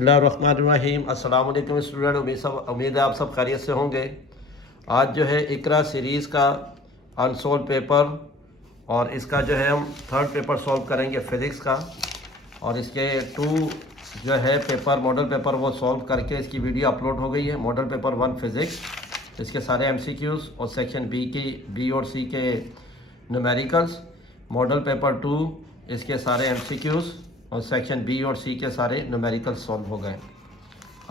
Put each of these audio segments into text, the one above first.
बिस्मिल्लाहिर्रहमानिर्रहीम। अस्सलाम वालेकुम स्टूडेंट, उम्मीद है आप सब खैरियत से होंगे। आज जो है इकरा सीरीज़ का अनसोल्व पेपर और इसका जो है हम थर्ड पेपर सॉल्व करेंगे फ़िज़िक्स का। और इसके जो है पेपर मॉडल पेपर वो सॉल्व करके इसकी वीडियो अपलोड हो गई है। मॉडल पेपर 1 फ़िज़िक्स, इसके सारे MCQs और सेक्शन बी और सी के न्यूमेरिकल्स। मॉडल पेपर 2, इसके सारे MCQs और सेक्शन बी और सी के सारे न्यूमेरिकल सॉल्व हो गए।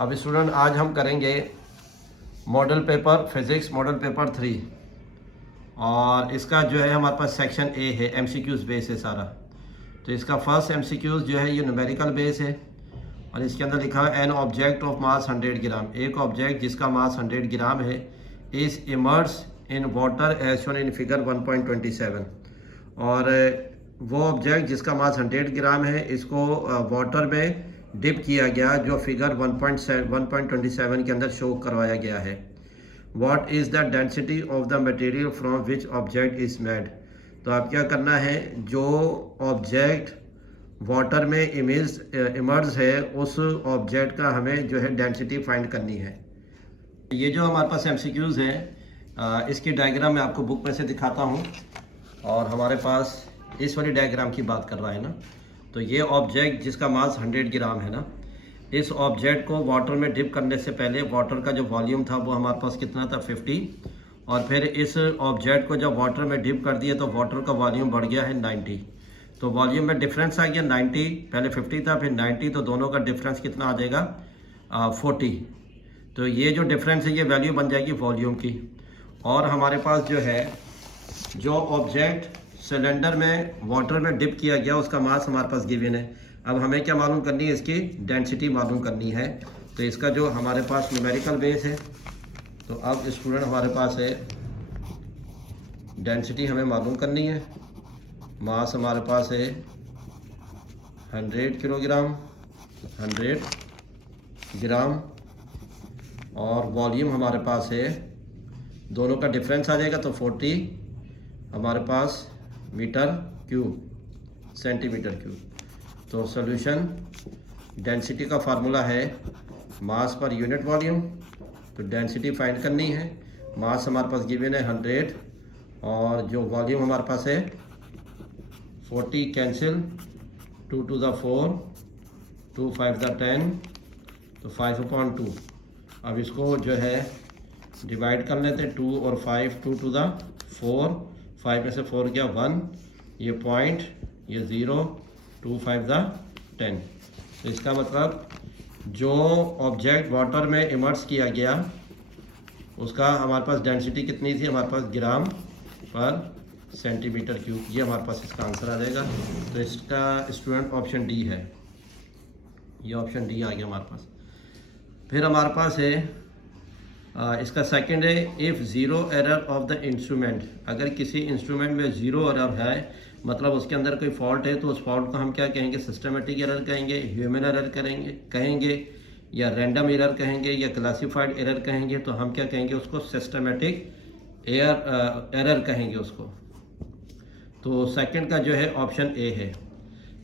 अब स्टूडेंट आज हम करेंगे model paper physics model paper 3 और इसका जो है हमारे पास सेक्शन ए है, MCQs बेस है सारा। तो इसका फर्स्ट MCQs जो है ये न्यूमेरिकल बेस है और इसके अंदर लिखा है an object of mass 100 gram. एक ऑब्जेक्ट जिसका मास 100 ग्राम है is immerse in water as shown in figure 1.27। और वो ऑब्जेक्ट जिसका मास 100 ग्राम है इसको वाटर में डिप किया गया जो फिगर 1.27 के अंदर शो करवाया गया है। What is the density of the material from which object is made. तो आप क्या करना है, जो ऑब्जेक्ट वाटर में इमर्ज है उस ऑब्जेक्ट का हमें जो है डेंसिटी फाइंड करनी है। ये जो हमारे पास MCQs हैं इसकी डायग्राम मैं आपको बुक में से दिखाता हूँ। और हमारे पास इस वाली डायग्राम की बात कर रहा है ना, तो ये ऑब्जेक्ट जिसका मास 100 ग्राम है ना, इस ऑब्जेक्ट को वाटर में डिप करने से पहले वाटर का जो वॉल्यूम था वो हमारे पास कितना था 50। और फिर इस ऑब्जेक्ट को जब वाटर में डिप कर दिया तो वाटर का वॉल्यूम बढ़ गया है 90। तो वॉल्यूम में डिफरेंस आ गया 90, पहले 50 था फिर 90, तो दोनों का डिफरेंस कितना आ जाएगा 40। तो ये जो डिफरेंस है ये वैल्यू बन जाएगी वॉल्यूम की। और हमारे पास जो है जो ऑब्जेक्ट सिलेंडर में वाटर में डिप किया गया उसका मास हमारे पास गिवन है। अब हमें क्या मालूम करनी है, इसकी डेंसिटी मालूम करनी है। तो इसका जो हमारे पास न्यूमेरिकल बेस है, तो अब स्टूडेंट हमारे पास है डेंसिटी हमें मालूम करनी है। मास हमारे पास है 100 किलोग्राम 100 ग्राम और वॉल्यूम हमारे पास है, दोनों का डिफरेंस आ जाएगा तो 40 हमारे पास मीटर क्यूब सेंटीमीटर क्यूब। तो सॉल्यूशन डेंसिटी का फार्मूला है मास पर यूनिट वॉल्यूम। तो डेंसिटी फाइंड करनी है, मास हमारे पास गिवन है 100 और जो वॉल्यूम हमारे पास है 40 कैंसिल, 2 to the 4, 2 5 the 10, तो 5/2। अब इसको जो है डिवाइड कर लेते हैं, 2 और 5, 2 to the 4, 5 में से 4 गया 1, ये पॉइंट, ये 0, 2 5 the 10। तो इसका मतलब जो ऑब्जेक्ट वाटर में इमर्स किया गया उसका हमारे पास डेंसिटी कितनी थी, हमारे पास ग्राम पर सेंटीमीटर क्यूब। ये हमारे पास इसका आंसर आ जाएगा। तो इसका स्टूडेंट ऑप्शन डी है, ये ऑप्शन डी आ गया हमारे पास। फिर हमारे पास है इसका सेकंड है if zero error of the instrument. अगर किसी इंस्ट्रूमेंट में ज़ीरो एरर है मतलब उसके अंदर कोई फॉल्ट है तो उस फॉल्ट को हम क्या कहेंगे, सिस्टमेटिक एरर कहेंगे, ह्यूमन एरर कहेंगे या रैंडम एरर कहेंगे या क्लासिफाइड एरर कहेंगे। तो हम क्या कहेंगे उसको, सिस्टमेटिक एरर कहेंगे उसको। तो सेकंड का जो है ऑप्शन ए है।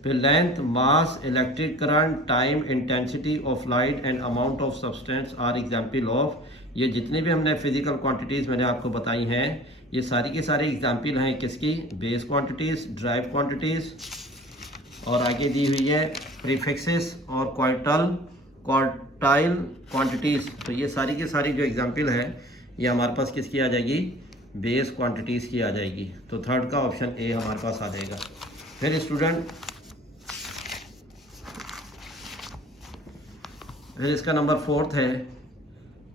फिर length, mass, electric current, time, intensity of light and amount of substance are example of. ये जितनी भी हमने फिजिकल क्वांटिटीज़ मैंने आपको बताई हैं ये सारी की सारी एग्जाम्पल हैं किसकी, बेस क्वांटिटीज़, ड्राइव क्वांटिटीज़। और आगे दी हुई है प्रीफिक्सेस और क्वार्टाइल क्वांटिटीज़। तो ये सारी की सारी जो एग्जाम्पल है ये हमारे पास किसकी आ जाएगी, बेस क्वांटिटीज़ की आ जाएगी। तो थर्ड का ऑप्शन ए हमारे पास आ जाएगा। फिर स्टूडेंट फिर इसका नंबर 4 है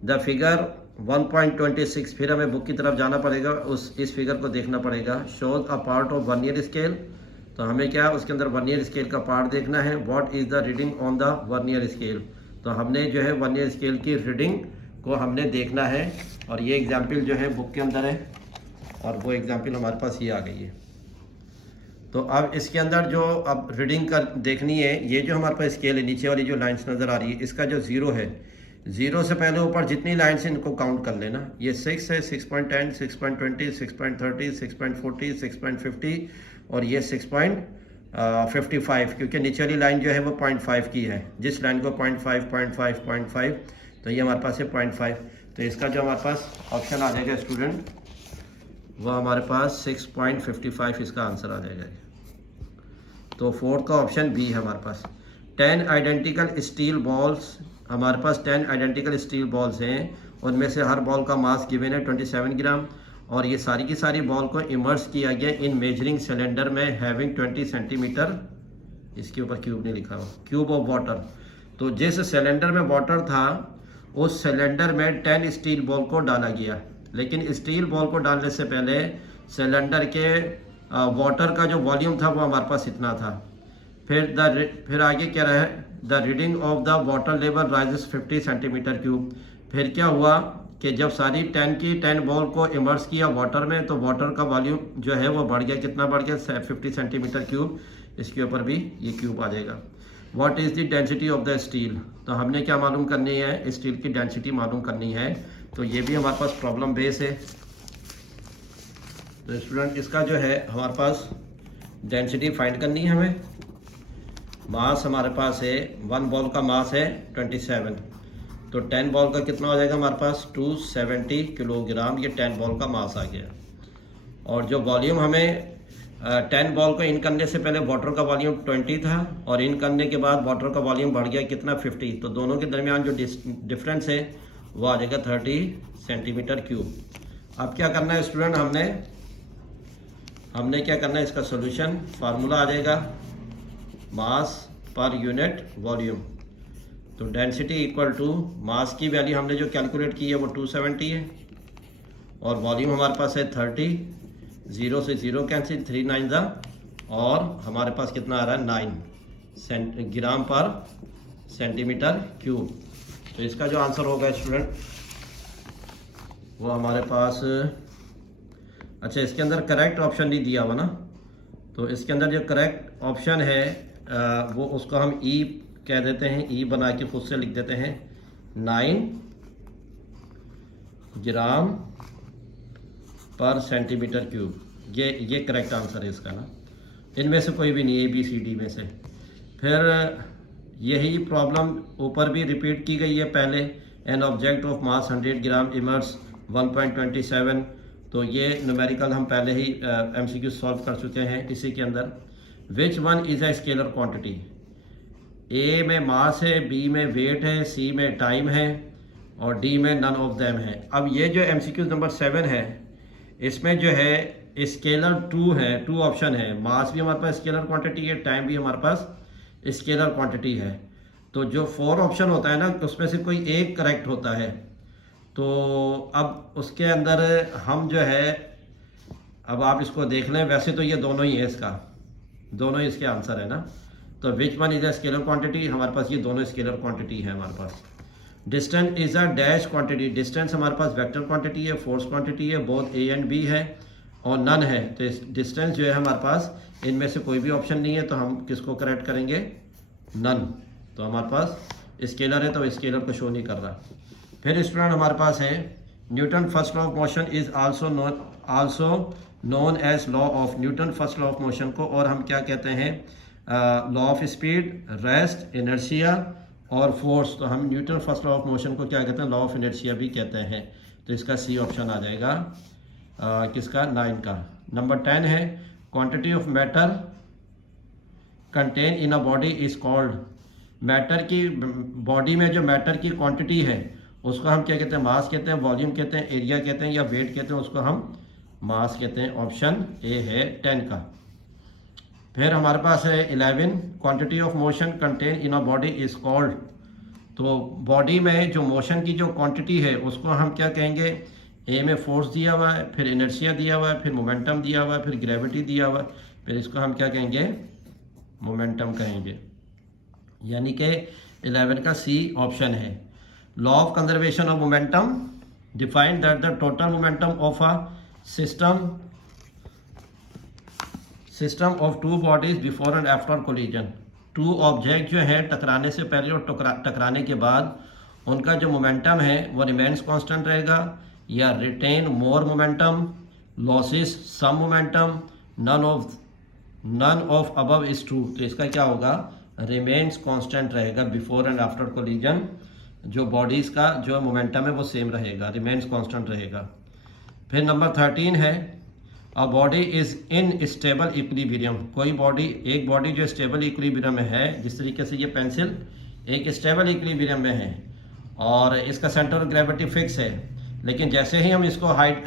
द फिगर 1.26। फिर हमें बुक की तरफ जाना पड़ेगा, इस फिगर को देखना पड़ेगा। Shows a part of vernier scale. तो हमें क्या उसके अंदर वर्नियर स्केल का पार्ट देखना है। What is the reading on the vernier scale. तो हमने जो है वर्नियर स्केल की रीडिंग को हमने देखना है और ये एग्जाम्पल जो है बुक के अंदर है और वो एग्जाम्पल हमारे पास ये आ गई है। तो अब इसके अंदर जो अब रीडिंग कर देखनी है, ये जो हमारे पास स्केल है नीचे वाली जो लाइंस नज़र आ रही है इसका जो 0 है, 0 से पहले ऊपर जितनी लाइन्स हैं इनको काउंट कर लेना। ये 6 है, 6.10, 6.20, 6.30, 6.40, 6.50 और ये 6.25 55, क्योंकि नीचे वाली लाइन जो है वो 0.5 की है। जिस लाइन को 0.5 तो ये हमारे पास है 0.5। तो इसका जो हमारे पास ऑप्शन आ जाएगा स्टूडेंट, वो हमारे पास 6.55 इसका आंसर आ जाएगा। तो फोर्थ का ऑप्शन बी है हमारे पास। 10 आइडेंटिकल स्टील बॉल्स, हमारे पास 10 आइडेंटिकल स्टील बॉल्स हैं, उनमें से हर बॉल का मास गिवन है 27 ग्राम, और ये सारी की सारी बॉल को इमर्स किया गया इन मेजरिंग सिलेंडर में हैविंग 20 सेंटीमीटर, इसके ऊपर क्यूब नहीं लिखा हुआ, क्यूब ऑफ वाटर। तो जिस सिलेंडर में वाटर था उस सिलेंडर में 10 स्टील बॉल को डाला गया, लेकिन स्टील बॉल को डालने से पहले सिलेंडर के वाटर का जो वॉल्यूम था वो हमारे पास इतना था। फिर आगे क्या रहा है, the reading of the water level rises 50 centimetre cube. फिर क्या हुआ कि जब सारी 10 बॉल को इमर्स किया वाटर में, तो वाटर का वॉल्यूम जो है वो बढ़ गया, कितना बढ़ गया, 50 सेंटीमीटर क्यूब। इसके ऊपर भी ये क्यूब आ जाएगा। What is the density of the steel, तो हमने क्या मालूम करनी है, स्टील की डेंसिटी मालूम करनी है। तो ये भी हमारे पास प्रॉब्लम बेस है। तो स्टूडेंट इसका जो है हमारे पास डेंसिटी फाइंड करनी है हमें। मास हमारे पास है, 1 बॉल का मास है 27, तो 10 बॉल का कितना हो जाएगा हमारे पास 270 किलोग्राम, ये 10 बॉल का मास आ गया। और जो वॉल्यूम हमें 10 बॉल को इन करने से पहले वाटर का वॉल्यूम 20 था, और इन करने के बाद वाटर का वॉल्यूम बढ़ गया कितना 50, तो दोनों के दरमियान जो डिफरेंस है वो आ जाएगा 30 सेंटीमीटर क्यूब। अब क्या करना है स्टूडेंट, हमने क्या करना है, इसका सोल्यूशन फार्मूला आ जाएगा मास पर यूनिट वॉल्यूम। तो डेंसिटी इक्वल टू मास की वैल्यू हमने जो कैलकुलेट की है वो 270 है, और वॉल्यूम हमारे पास है 30, 0 से 0 कैंसिल, 3 9 ज़ा, और हमारे पास कितना आ रहा है 9 ग्राम पर सेंटीमीटर क्यूब। तो इसका जो आंसर होगा स्टूडेंट वो हमारे पास, अच्छा इसके अंदर करेक्ट ऑप्शन नहीं दिया हुआ ना, तो इसके अंदर जो करेक्ट ऑप्शन है वो उसको हम ई कह देते हैं, ई बना के खुद से लिख देते हैं 9 ग्राम पर सेंटीमीटर क्यूब। ये करेक्ट आंसर है इसका ना, इनमें से कोई भी नहीं, ABCD में से। फिर यही प्रॉब्लम ऊपर भी रिपीट की गई है पहले, N object of mass 100 gram immerse 1.27। तो ये न्यूमेरिकल हम पहले ही MCQ सॉल्व कर चुके हैं इसी के अंदर। Which one is a scalar quantity, A में मास है, B में वेट है, C में टाइम है, और D में नन ऑफ देम है। अब ये जो MCQ नंबर 7 है, इसमें जो है स्केलर 2 है, 2 ऑप्शन है, मास भी हमारे पास स्केलर क्वांटिटी है, टाइम भी हमारे पास स्केलर क्वांटिटी है। तो जो 4 ऑप्शन होता है ना, उसमें से कोई एक करेक्ट होता है। तो अब उसके अंदर हम जो है, अब आप इसको देख लें, वैसे तो ये दोनों ही है, इसका दोनों ही इसके आंसर है ना। तो which one is a scalar quantity, हमारे पास ये दोनों स्केलर क्वांटिटी है हमारे पास। Distance is a dash quantity, distance हमारे पास वेक्टर क्वांटिटी है, फोर्स क्वांटिटी है, बोथ A एंड B है, और नन है। तो डिस्टेंस जो है हमारे पास, इनमें से कोई भी ऑप्शन नहीं है, तो हम किसको करेक्ट करेंगे, नन। तो हमारे पास स्केलर है तो स्केलर को शो नहीं कर रहा। फिर स्टूडेंट हमारे पास है Newton first law of motion is also known as law of Newton first law of motion को, और हम क्या कहते हैं, law of speed, rest, inertia और फोर्स। तो हम Newton first law of motion को क्या कहते हैं, लॉ ऑफ इनर्शिया भी कहते हैं। तो इसका C ऑप्शन आ जाएगा किसका, 9 का। नंबर 10 है quantity of matter contain in a body is called, matter की बॉडी में जो मैटर की क्वांटिटी है उसको हम क्या कहते हैं, मास कहते हैं, वॉल्यूम कहते हैं, एरिया कहते हैं, या वेट कहते हैं, उसको हम मास कहते हैं। ऑप्शन A है 10 का। फिर हमारे पास है 11 quantity of motion contain in a body is called, तो बॉडी में जो मोशन की जो क्वांटिटी है उसको हम क्या कहेंगे, A में फोर्स दिया हुआ है, फिर इनर्शिया दिया हुआ है, फिर मोमेंटम दिया हुआ है, फिर ग्रेविटी दिया हुआ है, फिर इसको हम क्या कहेंगे, मोमेंटम कहेंगे। यानी कि 11 का C ऑप्शन है। Law of conservation of momentum defined that the total momentum of a system of 2 bodies before and after collision, 2 object जो है टकराने से पहले और टकराने के बाद उनका जो मोमेंटम है वो रिमेन्स कांस्टेंट रहेगा, या retain more momentum, losses some momentum, none of none of above is true, तो इसका क्या होगा, रिमेन्स कांस्टेंट रहेगा बिफोर एंड आफ्टर कोलिजन, जो बॉडीज का जो मोमेंटम है वो सेम रहेगा, रिमेन्स कांस्टेंट रहेगा। फिर नंबर 13 है a body is in stable equilibrium, कोई बॉडी, एक बॉडी जो स्टेबल इक्विलिब्रियम में है, जिस तरीके से ये पेंसिल एक स्टेबल इक्विलिब्रियम में है और इसका सेंटर ऑफ ग्रेविटी फिक्स है, लेकिन जैसे ही हम इसको हाइट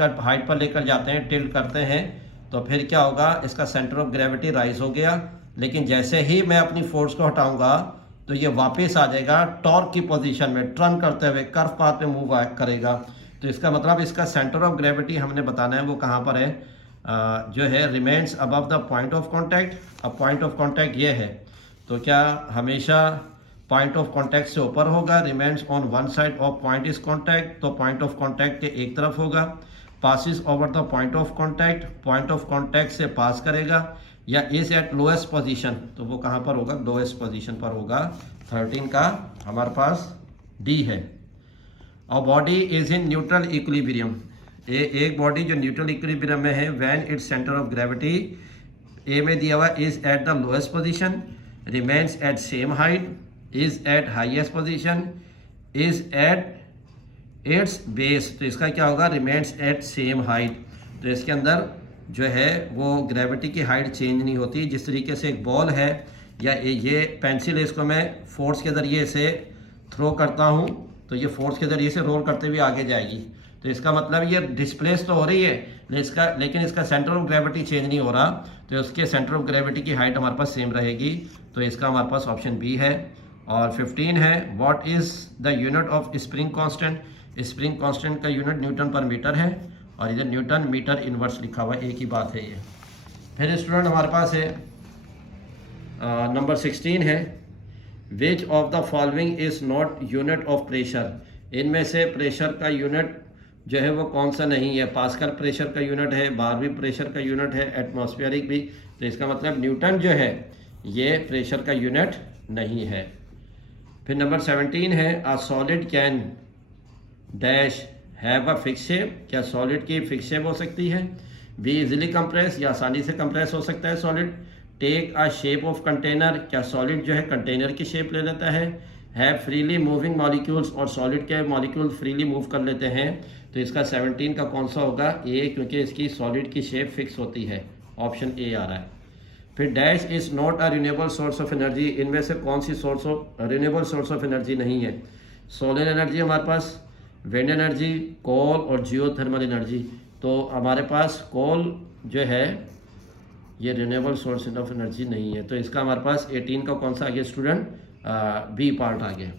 पर लेकर जाते हैं, टिल्ट करते हैं, तो फिर क्या होगा, इसका सेंटर ऑफ ग्रेविटी राइज हो गया, लेकिन जैसे ही मैं अपनी फोर्स को हटाऊंगा तो ये वापस आ जाएगा टॉर्क की पोजीशन में, टर्न करते हुए कर्व पाथ पे मूव करेगा। तो इसका मतलब इसका सेंटर ऑफ ग्रेविटी हमने बताना है वो कहाँ पर है, जो है remains above the point of contact. अब पॉइंट ऑफ कॉन्टैक्ट ये है, तो क्या हमेशा पॉइंट ऑफ कॉन्टैक्ट से ऊपर होगा, remains on one side of point is contact, तो पॉइंट ऑफ कॉन्टैक्ट के एक तरफ होगा। Passes over the point of contact, point of contact से पास करेगा, या इज एट लोएस्ट पोजीशन, तो वो कहाँ पर होगा, लोएस्ट पोजीशन पर होगा। 13 का हमारे पास डी है। और body is in neutral equilibrium, एक बॉडी जो न्यूट्रल इक्विलिब्रियम में है, when its centre of gravity A में दिया हुआ is at the lowest position, remains at same height, is at highest position, is at its base, तो इसका क्या होगा, रिमेन्स एट सेम हाइट। तो इसके अंदर जो है वो ग्रेविटी की हाइट चेंज नहीं होती। जिस तरीके से एक बॉल है या ये पेंसिल है, इसको मैं फोर्स के ज़रिए से थ्रो करता हूँ तो ये फोर्स के ज़रिए से रोल करते हुए आगे जाएगी, तो इसका मतलब ये डिस्प्लेस तो हो रही है, लेकिन इसका सेंटर ऑफ ग्रेविटी चेंज नहीं हो रहा, तो उसके सेंटर ऑफ ग्रेविटी की हाइट हमारे पास सेम रहेगी। तो इसका हमारे पास ऑप्शन बी है। और 15 है what is the unit of spring constant, spring constant का यूनिट न्यूटन पर मीटर है, और इधर न्यूटन मीटर इनवर्स लिखा हुआ है, एक ही बात है ये। फिर स्टूडेंट हमारे पास है नंबर 16 है which of the following is not unit of pressure, इनमें से प्रेशर का यूनिट जो है वो कौन सा नहीं है। पास्कल प्रेशर का यूनिट है, बारहवीं प्रेशर का यूनिट है, एटमॉस्फेरिक भी, तो इसका मतलब न्यूटन जो है ये प्रेशर का यूनिट नहीं है। फिर नंबर 17 है a solid can dash have a fix shape, क्या सॉलिड की फिक्स शेप हो सकती है। बी इजीली कंप्रेस, या आसानी से कंप्रेस हो सकता है solid. Take a shape of container, क्या सॉलिड जो है कंटेनर की शेप ले लेता है। हैव फ्रीली मूविंग मॉलिक्यूल्स, और सॉलिड के मॉलिक्यूल फ्रीली मूव कर लेते हैं, तो इसका 17 का कौन सा होगा, ए, क्योंकि इसकी सॉलिड की शेप फिक्स होती है, ऑप्शन ए आ रहा है। फिर dash is not a renewable source of energy, इनमें से कौन सी source of renewable source of energy नहीं है। सोलर एनर्जी हमारे पास, विंड एनर्जी, कोल और जियोथर्मल एनर्जी। तो हमारे पास कोल जो है ये रिन्यूएबल सोर्स ऑफ एनर्जी नहीं है, तो इसका हमारे पास 18 का कौन सा आ गया स्टूडेंट, बी पार्ट आ गया।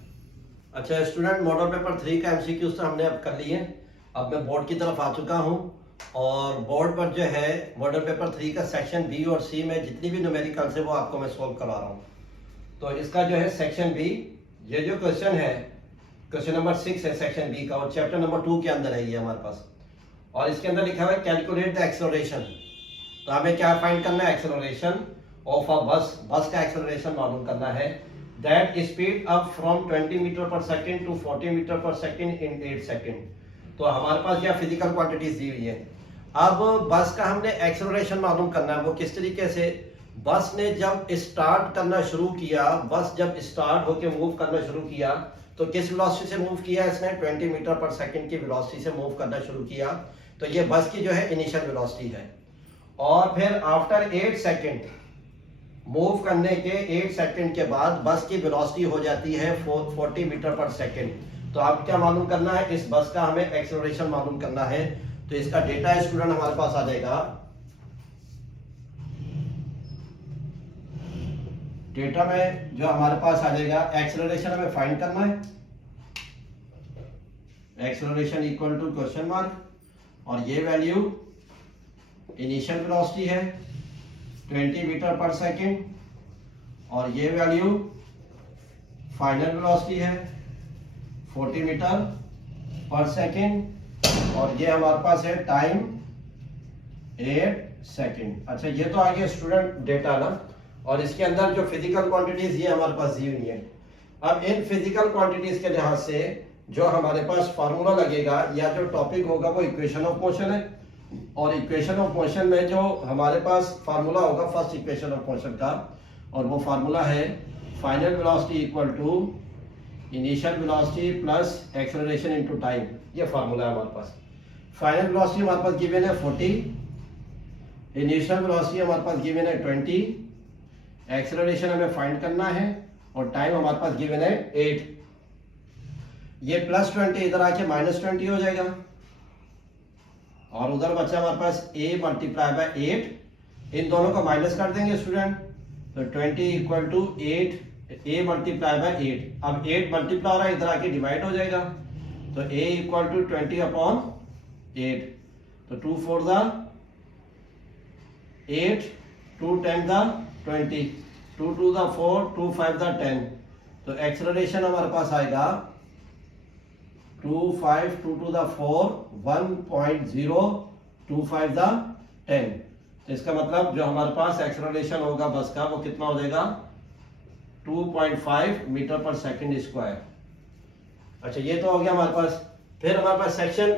अच्छा स्टूडेंट, मॉडल पेपर 3 का एमसीक्यू तो हमने अब कर लिए। अब मैं बोर्ड की तरफ आ चुका हूँ, और बोर्ड पर जो है मॉडल पेपर 3 का सेक्शन बी और सी में जितनी भी न्यूमेरिकल्स है वो आपको मैं सॉल्व करा रहा हूँ। तो इसका जो है सेक्शन बी, ये जो क्वेश्चन है क्वेश्चन नंबर 6 है सेक्शन बी का, और चैप्टर नंबर 2 के अंदर है ये हमारे पास, और इसके अंदर लिखा हुआ है कैलकुलेट द एक्सेलरेशन। तो हमें क्या फाइंड करना है, एक्सेलरेशन ऑफ अ बस, बस का एक्सेलरेशन मालूम करना है। That speed up from 20 meter per second to 40 meter per second in 8 second. तो हमारे पास यह फिजिकल क्वांटिटीज दी हुई है। अब बस का हमने एक्सेलरेशन मालूम करना है, वो किस तरीके से, बस ने जब स्टार्ट करना शुरू किया, बस जब स्टार्ट होकर मूव करना शुरू किया तो किस वेलोसिटी से मूव किया इसने, 20 मीटर पर सेकंड की वेलोसिटी से मूव करना शुरू किया। तो ये बस की जो है इनिशियल वेलोसिटी है। और फिर आफ्टर 8 सेकंड मूव करने के 8 सेकंड के बाद बस की वेलोसिटी हो जाती है 40 मीटर पर सेकंड। तो आप क्या मालूम करना है, इस बस का हमें एक्सेलरेशन मालूम करना है। तो इसका डेटा स्टूडेंट हमारे पास आ जाएगा, डेटा में जो हमारे पास आ जाएगा, एक्सेलरेशन हमें फाइंड करना है, acceleration equal to question mark, और ये वैल्यू इनिशियल वेलोसिटी है 20 मीटर पर सेकंड, और ये वैल्यू फाइनल वेलोसिटी है 40 मीटर पर सेकंड, और ये हमारे पास है टाइम 8 सेकंड। अच्छा ये तो आ गया स्टूडेंट डेटा ना, और इसके अंदर जो फिजिकल क्वांटिटीज ये हमारे पास दी हुई है। अब इन फिजिकल क्वांटिटीज के लिहाज से जो हमारे पास फार्मूला लगेगा या जो टॉपिक होगा वो इक्वेशन ऑफ मोशन है। और इक्वेशन ऑफ मोशन में जो हमारे पास फार्मूला होगा फर्स्ट इक्वेशन ऑफ मोशन का, और वो फार्मूला है final velocity equal to initial velocity plus acceleration into time. ये फार्मूला है हमारे पास। फाइनल वेलोसिटी हमारे पास गिवन है 40, इनिशियल वेलोसिटी हमारे पास गिवन है 20, एक्सेलरेशन हमें फाइंड करना है, और टाइम हमारे पास गिवन है 8। ये +20 इधर आके -20 हो जाएगा, और उधर बचा हमारे पास a मल्टीप्लाई बाय 8। इन दोनों को माइनस कर देंगे स्टूडेंट, तो 20 equal to 8 a multiply by 8। अब 8 मल्टीप्लाई हो रहा है, इधर आके डिवाइड हो जाएगा, तो a इक्वल टू 20/8। तो 2 4 द 8, 2 10 द 20, 2 2 द 4, 2 5 द 10। तो एक्सेलरेशन हमारे पास आएगा 2 5 2 2 द 4, 1.025 द 10। तो इसका मतलब जो हमारे पास एक्सेलरेशन होगा बस का, वो कितना हो जाएगा 2.5 मीटर पर सेकंड स्क्वायर। अच्छा, ये तो हो गया हमारे पास। फिर हमारे पास सेक्शन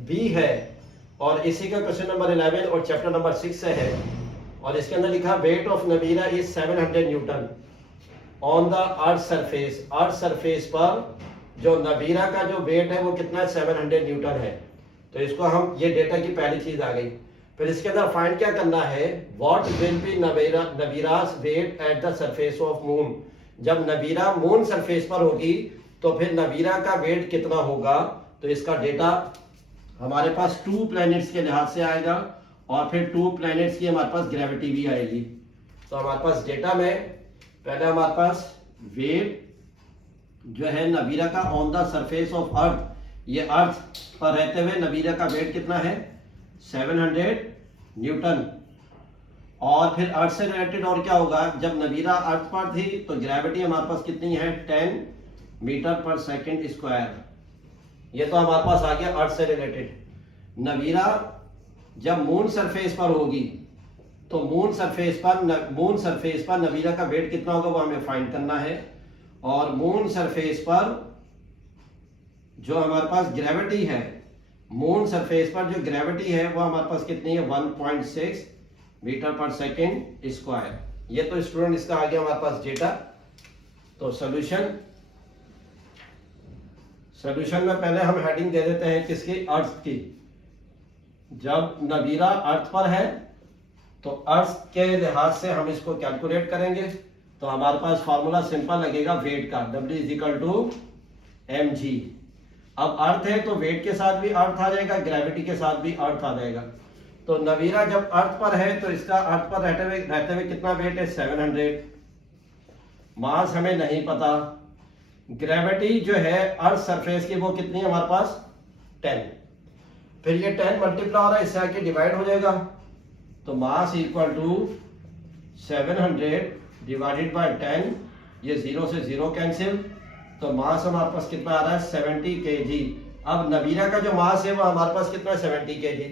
बी है, और इसी का क्वेश्चन नंबर 11 और चैप्टर नंबर 6 से है, और इसके अंदर लिखा weight of Navira is 700 Newton on the earth surface. Earth surface पर जो नवीरा का जो वेट है वो कितना है, 700 न्यूटन है। तो इसको हम, ये डेटा की पहली चीज आ गई। फिर इसके अंदर फाइंड क्या करना है, व्हाट विल बी नवीरास weight at the surface of moon. जब नवीरा मून सरफेस पर होगी तो फिर नवीरा का वेट कितना होगा। तो इसका डेटा हमारे पास 2 प्लैनेट्स के लिहाज से आएगा, और फिर 2 प्लैनेट्स की हमारे पास ग्रेविटी भी आएगी। तो हमारे पास डेटा में पहले हमारे पास वेट जो है नवीरा का on the surface of earth, ये अर्थ पर रहते हुए नवीरा का वेट कितना है 700 न्यूटन। और फिर अर्थ से रिलेटेड और क्या होगा, जब नवीरा अर्थ पर थी तो ग्रेविटी हमारे पास कितनी है 10 मीटर पर सेकंड स्क्वायर। ये तो हमारे पास आ गया अर्थ से रिलेटेड। नवीरा जब मून सरफेस पर होगी तो मून सरफेस पर नवीरा का वेट कितना होगा वो हमें फाइंड करना है। और मून सरफेस पर जो हमारे पास ग्रेविटी है, मून सरफेस पर जो ग्रेविटी है वो हमारे पास कितनी है 1.6 मीटर पर सेकंड स्क्वायर। ये तो स्टूडेंट इसका आ गया हमारे पास डेटा। तो सॉल्यूशन में पहले हम हेडिंग दे देते हैं किसकी, अर्थ की। जब नवीरा अर्थ पर है तो अर्थ के लिहाज से हम इसको कैलकुलेट करेंगे। तो हमारे पास फॉर्मूला सिंपल लगेगा वेट का, W = mg। अब अर्थ है तो वेट के साथ भी अर्थ आ जाएगा, ग्रेविटी के साथ भी अर्थ आ जाएगा। तो नवीरा जब अर्थ पर है तो इसका अर्थ पर रहते हुए कितना वेट है 700। मास हमें नहीं पता। ग्रेविटी जो है अर्थ सरफेस की वो कितनी है हमारे पास 10। फिर ये 10 मल्टीप्लाई हो रहा है, इससे आके डिवाइड हो जाएगा। तो mass equal to 700 divided by 10, ये 0 से 0 कैंसिल। तो मास हमारे पास कितना आ रहा है 70 kg। अब नवीरा का जो मास है वो हमारे पास कितना है 70 kg।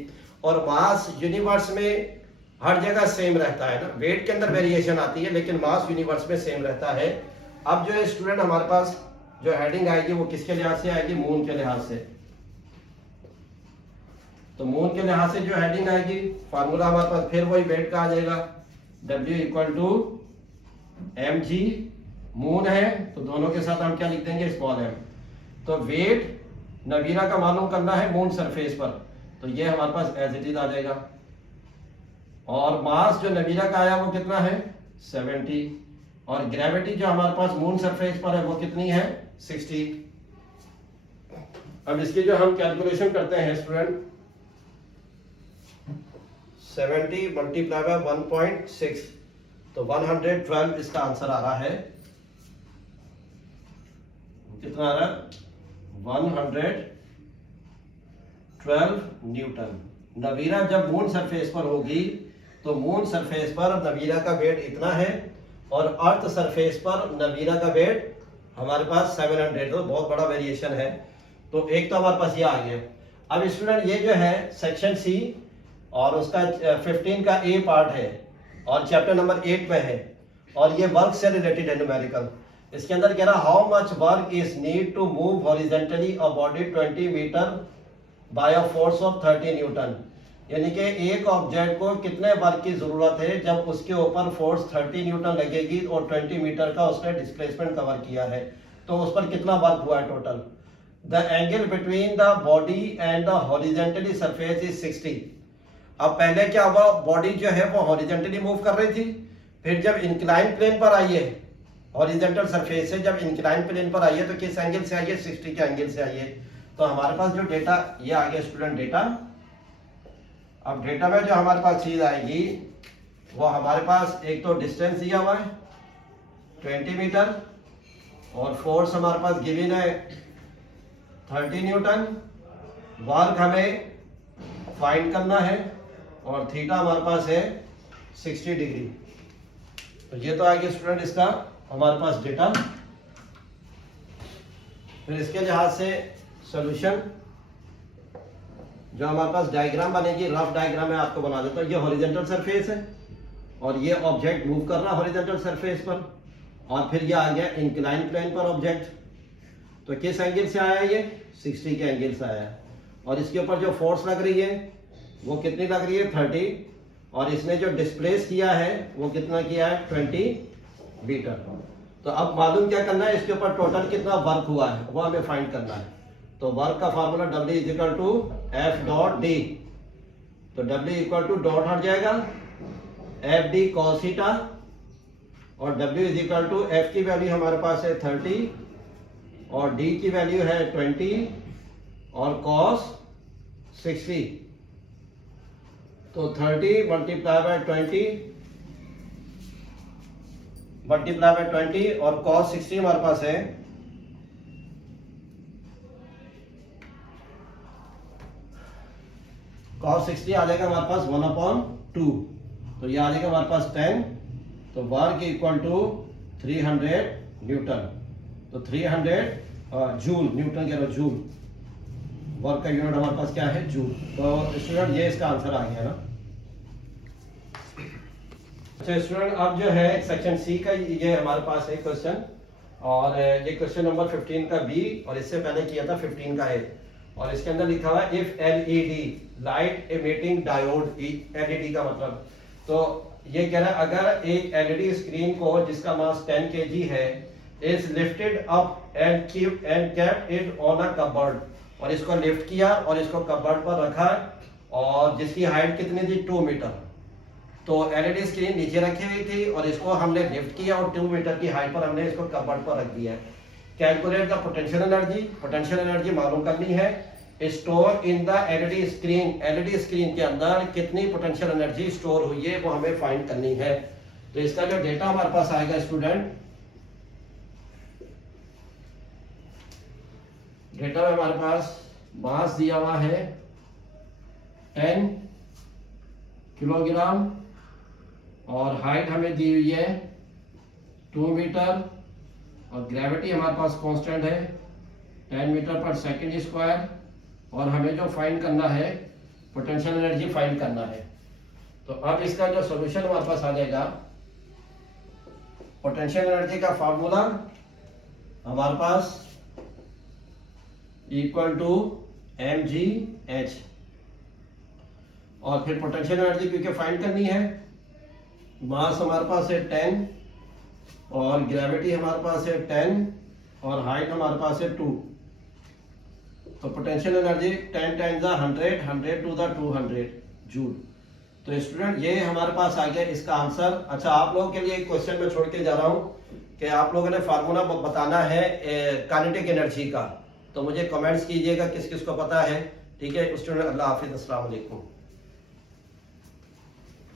और मास यूनिवर्स में हर जगह सेम रहता है ना, वेट के अंदर वेरिएशन आती है लेकिन मास यूनिवर्स में सेम रहता है। अब जो है स्टूडेंट हमारे पास जो हेडिंग आएगी वो किसके लिहाज से आएगी, मून के लिहाज से। तो मून के लिहाज से जो हेडिंग आएगी, फार्मूला हमारे पास फिर वही वेट का आ जाएगा, W = mg। मून है तो दोनों के साथ हम क्या लिख देंगे, m। तो वेट नवीरा का मालूम करना है मून सरफेस पर, तो ये हमारे पास एज इट इज आ जाएगा। और मास जो नवीरा का आया वो कितना है 70, और ग्रेविटी जो हमारे पास मून सरफेस पर है वो कितनी है 60। अब इसकी जो हम कैलकुलेशन करते हैं स्टूडेंट, 70 मल्टीप्लाई बाय 1.6, तो 112 इसका आंसर आ रहा है। कितना आ रहा है 112 न्यूटन। नवीरा जब मून सरफेस पर होगी तो मून सरफेस पर नवीरा का वेट इतना है, और अर्थ सरफेस पर नवीरा का वेट हमारे पास 700। तो बहुत बड़ा वेरिएशन है। तो एक तो हमारे पास ये आ गया। अब स्टूडेंट ये जो है सेक्शन सी और उसका 15 का ए पार्ट है और चैप्टर नंबर 8 में है, और ये वर्क से रिलेटेड है न्यूमेरिकल। इसके अंदर कह रहा how much work is need to move horizontally a body 20 meter by a force of 30 newton. यानी कि एक ऑब्जेक्ट को कितने वर्क की जरूरत है जब उसके ऊपर फोर्स 30 न्यूटन लगेगी और 20 मीटर का उसने डिस्प्लेसमेंट कवर किया है, तो उस पर कितना वर्क हुआ है total. The angle between the body and the horizontally surface is 60। अब पहले क्या हुआ, बॉडी जो है वो हॉरिजेंटली मूव कर रही थी, फिर जब इंक्लाइन प्लेन पर आई है, हॉरिजेंटल सरफेस से जब इंक्लाइन प्लेन पर आई है तो किस एंगल से आई है, 60 के एंगल से आई है। तो हमारे पास जो डेटा ये आ गया स्टूडेंट डेटा। अब डेटा में जो हमारे पास चीज आएगी वो हमारे पास एक तो डिस्टेंस दिया हुआ है 20 मीटर और फोर्स हमारे पास गिवन है 30 न्यूटन, वर्क हमें फाइंड करना है और थीटा हमारे पास है 60 डिग्री। तो ये तो आ गया स्टूडेंट इसका हमारे पास डेटा। फिर इसके लिहाज से सॉल्यूशन जो हमारे पास डायग्राम बनेगी, रफ डायग्राम मैं आपको बना देता हूँ। ये हॉरिजॉन्टल सरफेस है और ये ऑब्जेक्ट मूव कर रहा है हॉरिजॉन्टल सरफेस पर, और फिर ये आ गया इंक्लाइन प्लेन पर ऑब्जेक्ट। तो किस एंगल से आया, ये 60 के एंगल से आया, और इसके ऊपर जो फोर्स लग रही है वो कितनी लग रही है 30, और इसने जो डिस्प्लेस किया है वो कितना किया है 20 मीटर। तो अब मालूम क्या करना है, इसके ऊपर टोटल कितना वर्क हुआ है वो हमें फाइंड करना है। तो वर्क का formula W equal to F dot D. तो W इक्वल टू डॉट हट जाएगा एफ डी कॉस थीटा, और W is equal to F की वैल्यू हमारे पास है 30 और D की वैल्यू है 20 और कॉस 60। तो 30 मल्टीप्लाई बाय 20 मल्टीप्लाई बाय 20 और कॉस 60 हमारे पास है cos 60 आ जाएगा हमारे पास 1/2। तो ये आ जाएगा हमारे पास 10। तो वर्क इक्वल टू 300 न्यूटन। तो 300 जूल, न्यूटन के जूल, वर्क का यूनिट हमारे पास क्या है, जूल। तो स्टूडेंट ये इसका आंसर आ गया ना। अच्छा स्टूडेंट अब जो है सेक्शन सी का ये हमारे पास है क्वेश्चन, और ये क्वेश्चन नंबर 15 का बी, और इससे पहले किया था 15 का है। और इसके अंदर लिखा हुआ है if LED light emitting diode, LED का मतलब, तो ये कह रहा है अगर एक एलईडी स्क्रीन को जिसका मास 10 kg है is lifted up and kept it on a cupboard, और इसको लिफ्ट किया और इसको कबर्ड पर रखा, और जिसकी हाइट कितनी थी 2 मीटर। तो एलईडी स्क्रीन नीचे रखी हुई थी और इसको हमने लिफ्ट किया और 2 मीटर की हाइट पर हमने इसको कबर्ड पर रख दिया। Calculate the potential energy, potential energy मालूम करनी है। Store in the LED screen, LED screen के अंदर कितनी पोटेंशियल एनर्जी स्टोर हुई है वो हमें फाइंड करनी है। तो इसका जो डेटा हमारे पास आएगा स्टूडेंट, डेटा में हमारे पास मास दिया हुआ है 10 किलोग्राम और हाइट हमें दी हुई है 2 मीटर, और ग्रेविटी हमारे पास कांस्टेंट है 10 मीटर पर सेकंड स्क्वायर, और हमें जो फाइंड करना है पोटेंशियल एनर्जी फाइंड करना है। तो अब इसका जो सॉल्यूशन हमारे पास आ जाएगा, पोटेंशियल एनर्जी का फार्मूला हमारे पास इक्वल टू mgh, और फिर पोटेंशियल एनर्जी क्योंकि फाइंड करनी है, मास हमारे पास है 10 और ग्रेविटी हमारे पास है 10 और हाइट हमारे पास है 2। तो potential energy 10 times 100, 100 to the 200 joule. तो स्टूडेंट ये हमारे पास आ गया इसका आंसर। अच्छा आप लोगों के लिए एक क्वेश्चन मैं छोड़ के जा रहा हूँ कि आप लोगों ने फार्मूला बताना है काइनेटिक एनर्जी का, तो मुझे कमेंट्स कीजिएगा किस किस को पता है। ठीक है स्टूडेंट, अल्लाह हाफिज़, अस्सलाम वालेकुम।